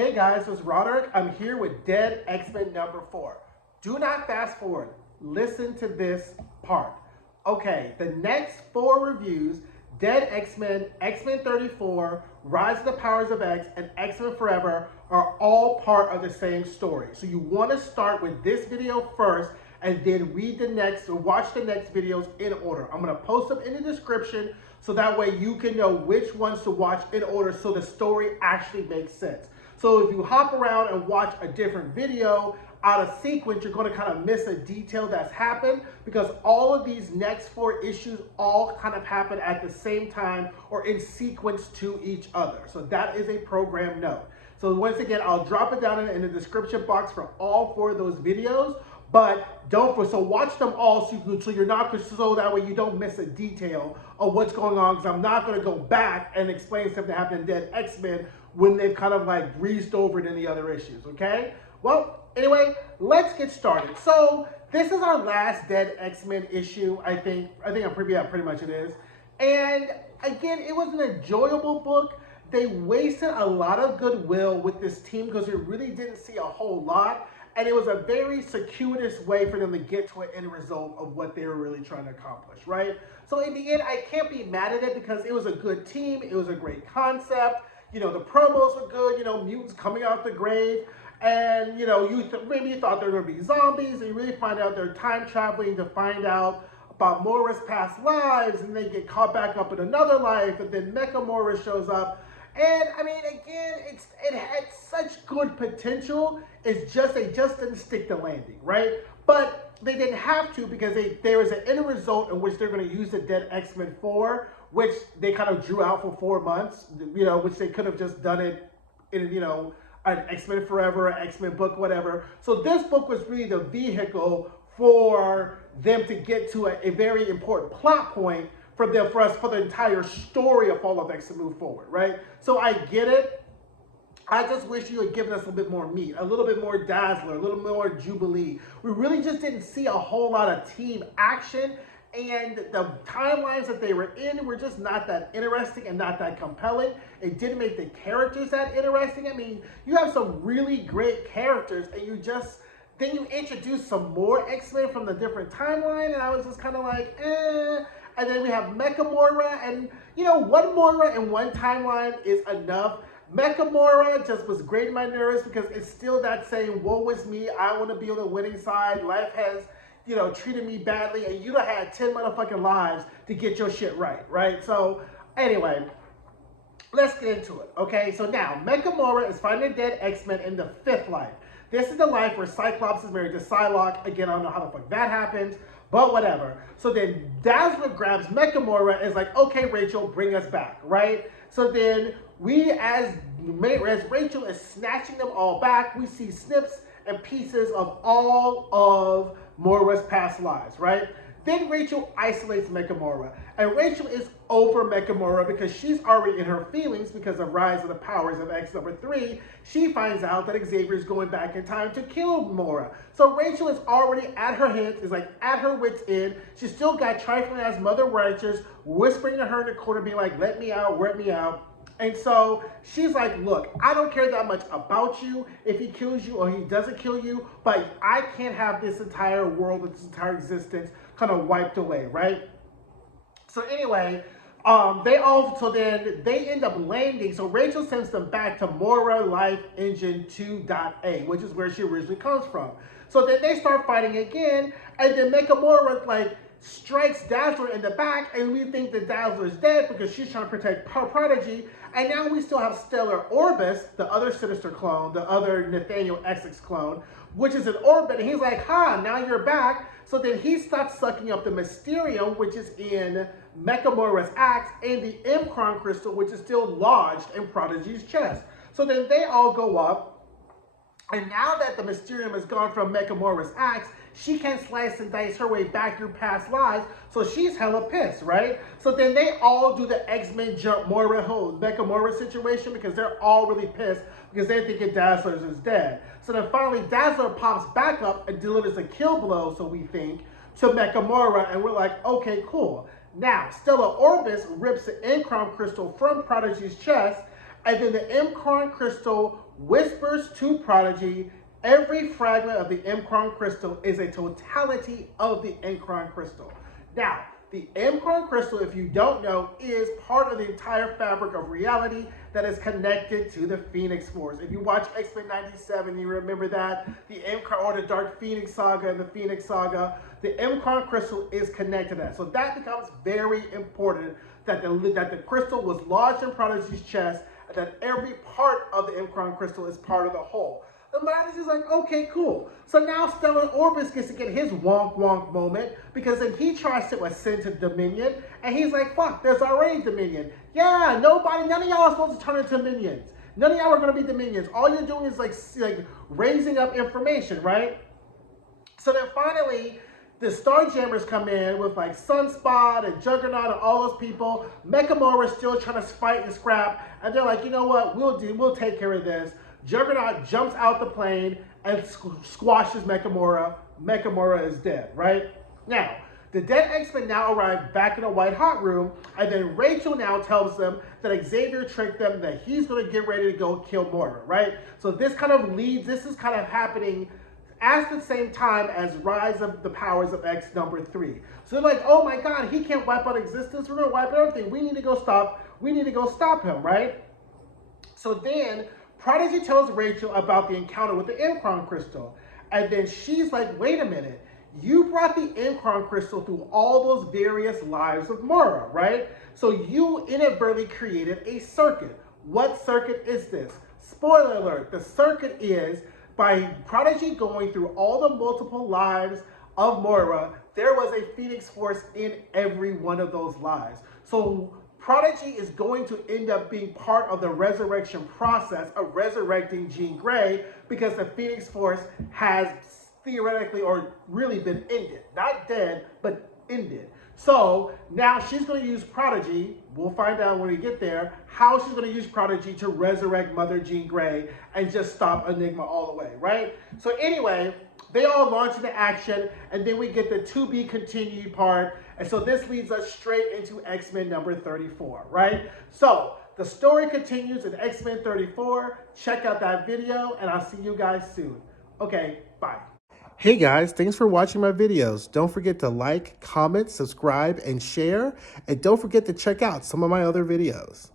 Hey guys, it's Roderick. I'm here with Dead X-Men number 4. Do not fast forward. Listen to this part. Okay, the next 4 reviews, Dead X-Men, X-Men 34, Rise of the Powers of X, and X-Men Forever are all part of the same story. So you want to start with this video first and then read the next or watch the next videos in order. I'm going to post them in the description so that way you can know which ones to watch in order so the story actually makes sense. So if you hop around and watch a different video out of sequence, you're going to kind of miss a detail that's happened because all of these next 4 issues all kind of happen at the same time or in sequence to each other. So that is a program note. So once again, I'll drop it down in the description box for all 4 of those videos. But so watch them all so you're not, so that way you don't miss a detail of what's going on, because I'm not going to go back and explain something that happened in Dead X-Men when they've kind of like breezed over it in the other issues, okay? Well, anyway, let's get started. So this is our last Dead X-Men issue, I think pretty much it is. And again, it was an enjoyable book. They wasted a lot of goodwill with this team because we really didn't see a whole lot. And it was a very circuitous way for them to get to an end result of what they were really trying to accomplish, right? So in the end, I can't be mad at it because it was a good team. It was a great concept. You know, the promos were good, you know, mutants coming out the grave. And, you know, maybe you thought they were going to be zombies. And you really find out they're time traveling to find out about Moira's past lives. And they get caught back up in another life. And then Mecha Moira shows up. And I mean, again, it had such good potential. It's just they just didn't stick the landing, right? But they didn't have to because there was an end result in which they're going to use the Dead X-Men for, which they kind of drew out for 4 months, you know, which they could have just done it in, you know, an X-Men Forever, an X-Men book, whatever. So this book was really the vehicle for them to get to a very important plot point for the entire story of Fall of X to move forward, right? So I get it. I just wish you had given us a bit more meat, a little bit more Dazzler, a little more Jubilee. We really just didn't see a whole lot of team action, and the timelines that they were in were just not that interesting and not that compelling. It didn't make the characters that interesting. I mean, you have some really great characters, and then you introduce some more X-Men from the different timeline, and I was just kind of like, eh. And then we have Mecha Moira, and you know, one Moira in one timeline is enough. Mecha Moira just was grating my nerves because it's still that same, woe is me, I want to be on the winning side, life has, you know, treated me badly, and you done had 10 motherfucking lives to get your shit right? So, anyway, let's get into it, okay? So now, Mecha Moira is finding a dead X-Men in the 5th life. This is the life where Cyclops is married to Psylocke. Again, I don't know how the fuck that happens, but whatever. So then Dazzler grabs Mecha Moira and is like, okay, Rachel, bring us back, right? So then as Rachel is snatching them all back, we see snips and pieces of all of Moira's past lives, right? Then Rachel isolates Mecha Moira, and Rachel is over Mecha Moira because she's already in her feelings because of Rise of the Powers of X number 3. She finds out that Xavier is going back in time to kill Moira. So Rachel is already at her hits, is like at her wit's end. She's still got trifling as Mother Righteous whispering to her in the corner, being like, let me out, let me out. And so she's like, look, I don't care that much about you if he kills you or he doesn't kill you, but I can't have this entire world, this entire existence kind of wiped away, right? So anyway, they end up landing. So Rachel sends them back to Moira Life Engine 2.A, which is where she originally comes from. So then they start fighting again, and then Mecha Moira like strikes Dazzler in the back, and we think that Dazzler is dead because she's trying to protect Prodigy. And now we still have Stellar Orbis, the other Sinister clone, the other Nathaniel Essex clone, which is in orbit, and he's like, ha, now you're back. So then he starts sucking up the Mysterium, which is in Mecha Moira's axe, and the Mcron crystal, which is still lodged in Prodigy's chest. So then they all go up, and now that the Mysterium has gone from Mecha Moira's axe, she can slice and dice her way back through past lives, so she's hella pissed, right? So then they all do the X-Men jump Mecha Moira situation because they're all really pissed because they're thinking Dazzler is dead. So then finally Dazzler pops back up and delivers a kill blow, so we think, to Mecha Moira, and we're like, okay, cool. Now, Stellar Orbis rips the Mcron crystal from Prodigy's chest, and then the Mcron crystal whispers to Prodigy, every fragment of the M'Kraan crystal is a totality of the M'Kraan crystal. Now, the M'Kraan crystal, if you don't know, is part of the entire fabric of reality that is connected to the Phoenix Force. If you watch X-Men 97, you remember that, the M'Kraan, or the Dark Phoenix Saga and the Phoenix Saga, the M'Kraan crystal is connected to that. So that becomes very important, that the crystal was lodged in Prodigy's chest, and that every part of the M'Kraan crystal is part of the whole. And Prodigy's like, okay, cool. So now Stellar Orbis gets to get his wonk wonk moment, because then he tries to ascend to Dominion, and he's like, fuck, there's already Dominion. Yeah, none of y'all are supposed to turn into minions. None of y'all are going to be Dominions. All you're doing is like raising up information, right? So then finally, the Starjammers come in with like Sunspot and Juggernaut and all those people. Mecha Moira is still trying to fight and scrap, and they're like, you know what, we'll take care of this. Juggernaut jumps out the plane and squashes Mecha Moira. Mecha Moira is dead, right? Now, the dead X-Men now arrive back in the White Hot Room, and then Rachel now tells them that Xavier tricked them, that he's going to get ready to go kill Moira, right? So this is kind of happening at the same time as Rise of the Powers of X #3. So they're like, oh my God, he can't wipe out existence. We're going to wipe out everything. We need to go stop him, right? So then Prodigy tells Rachel about the encounter with the M'Kraan crystal. And then she's like, wait a minute. You brought the M'Kraan crystal through all those various lives of Moira, right? So you inadvertently created a circuit. What circuit is this? Spoiler alert, the circuit is by Prodigy going through all the multiple lives of Moira, there was a Phoenix Force in every one of those lives. So Prodigy is going to end up being part of the resurrection process of resurrecting Jean Grey, because the Phoenix Force has theoretically or really been ended. Not dead, but ended. So now she's going to use Prodigy, we'll find out when we get there, how she's going to use Prodigy to resurrect Mother Jean Grey and just stop Enigma all the way, right? So anyway, they all launch into action, and then we get the to be continued part. And so this leads us straight into X-Men #34, right? So the story continues in X-Men 34. Check out that video, and I'll see you guys soon. Okay, bye. Hey guys, thanks for watching my videos. Don't forget to like, comment, subscribe, and share. And don't forget to check out some of my other videos.